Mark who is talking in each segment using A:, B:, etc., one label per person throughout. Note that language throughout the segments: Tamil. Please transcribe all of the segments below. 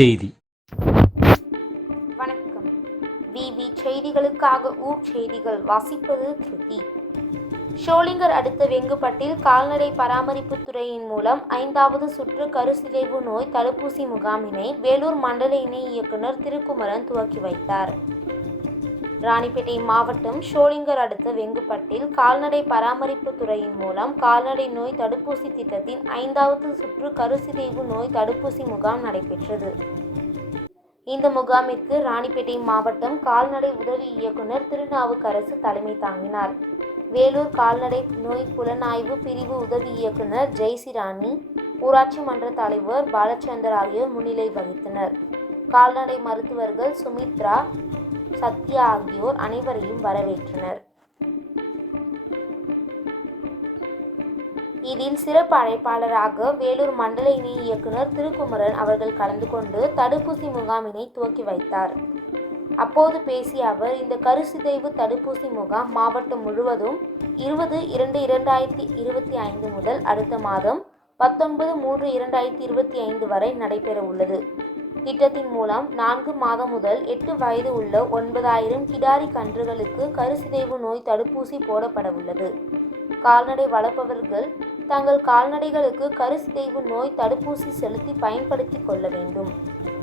A: செய்தி.
B: வணக்கம். விவி செய்திகளுக்காக ஊர் செய்திகள் வாசிப்பது திருதி ஷோலிங்கர் அடுத்த வெங்குப்பட்டில் கால்நடை பராமரிப்புத் துறையின் மூலம் ஐந்தாவது சுற்று கருசிதைவு நோய் தடுப்பூசி முகாமினை வேலூர் மண்டல இணை இயக்குனர் திருக்குமரன் துவக்கி வைத்தார். ராணிப்பேட்டை மாவட்டம் ஷோலிங்கர் அடுத்த வெங்குப்பட்டில் கால்நடை பராமரிப்பு துறையின் மூலம் கால்நடை நோய் தடுப்பூசி திட்டத்தின் ஐந்தாவது சுற்று கருசிதைவு நோய் தடுப்பூசி முகாம் நடைபெற்றது. இந்த முகாமிற்கு ராணிப்பேட்டை மாவட்டம் கால்நடை உதவி இயக்குனர் திருநாவுக்கரசு தலைமை தாங்கினார். வேலூர் கால்நடை நோய் புலனாய்வு பிரிவு உதவி இயக்குனர் ஜெய்சிராணி ஊராட்சி மன்ற தலைவர் பாலச்சந்தர் ஆகியோர் முன்னிலை வகித்தனர். கால்நடை மருத்துவர்கள் சுமித்ரா சத்யா ஆகியோர் அனைவரையும் வரவேற்றனர். இதில் சிறப்பு அழைப்பாளராக வேலூர் மண்டல இணை இயக்குனர் திருக்குமரன் அவர்கள் கலந்து கொண்டு தடுப்பூசி முகாமினை துவக்கி வைத்தார். அப்போது பேசிய அவர் இந்த கருசிதைவு தடுப்பூசி முகாம் மாவட்டம் முழுவதும் இருபது இரண்டு இரண்டாயிரத்தி இருபத்தி ஐந்து முதல் அடுத்த மாதம் பத்தொன்பது மூன்று இரண்டாயிரத்தி இருபத்தி ஐந்து வரை நடைபெற உள்ளது. திட்டத்தின் மூலம் நான்கு மாதம் முதல் எட்டு வயது உள்ள ஒன்பதாயிரம் கிடாரி கன்றுகளுக்கு கருசிதைவு நோய் தடுப்பூசி போடப்பட உள்ளது. கால்நடை வளர்ப்பவர்கள் தங்கள் கால்நடைகளுக்கு கருசிதைவு நோய் தடுப்பூசி செலுத்தி பயன்படுத்திக் கொள்ள வேண்டும்.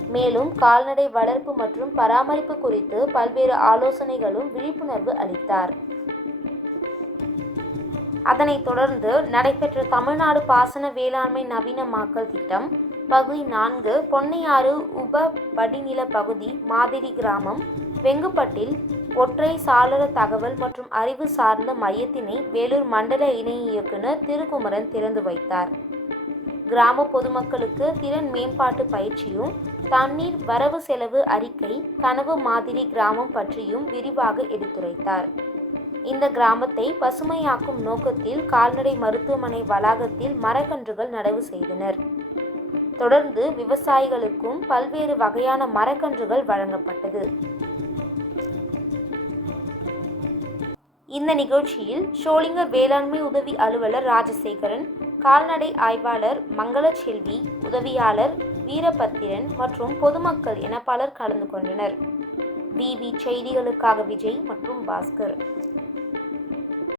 B: மேலும் கால்நடை வளர்ப்பு மற்றும் பராமரிப்பு குறித்து பல்வேறு ஆலோசனைகளும் விழிப்புணர்வு அளித்தார். அதனைத் தொடர்ந்து நடைபெற்ற தமிழ்நாடு பாசன வேளாண்மை நவீனமாக்கல் திட்டம் பகுதி நான்கு பொன்னையாறு உப படிநில பகுதி மாதிரி கிராமம் வெங்குப்பட்டில் ஒற்றை சாளர தகவல் மற்றும் அறிவு சார்ந்த மையத்தினை வேலூர் மண்டல இணை இயக்குனர் திருக்குமரன் திறந்து வைத்தார். கிராம பொதுமக்களுக்கு திறன் மேம்பாட்டு பயிற்சியும் தண்ணீர் வரவு செலவு அறிக்கை கனவு மாதிரி கிராமம் பற்றியும் விரிவாக எடுத்துரைத்தார். இந்த கிராமத்தை பசுமையாக்கும் நோக்கத்தில் கால்நடை மருத்துவமனை வளாகத்தில் மரக்கன்றுகள் நடவு செய்தனர். தொடர்ந்து விவசாயிகளுக்கும் பல்வேறு வகையான மரக்கன்றுகள் வழங்கப்பட்டது. இந்த நிகழ்ச்சியில் ஷோலிங்கர் வேளாண்மை உதவி அலுவலர் ராஜசேகரன் கால்நடை ஆய்வாளர் மங்களச்செல்வி உதவியாளர் வீரபத்திரன் மற்றும் பொதுமக்கள் என பலர் கலந்து கொண்டனர். பிபி செய்திகளுக்காக விஜய் மற்றும் பாஸ்கர்.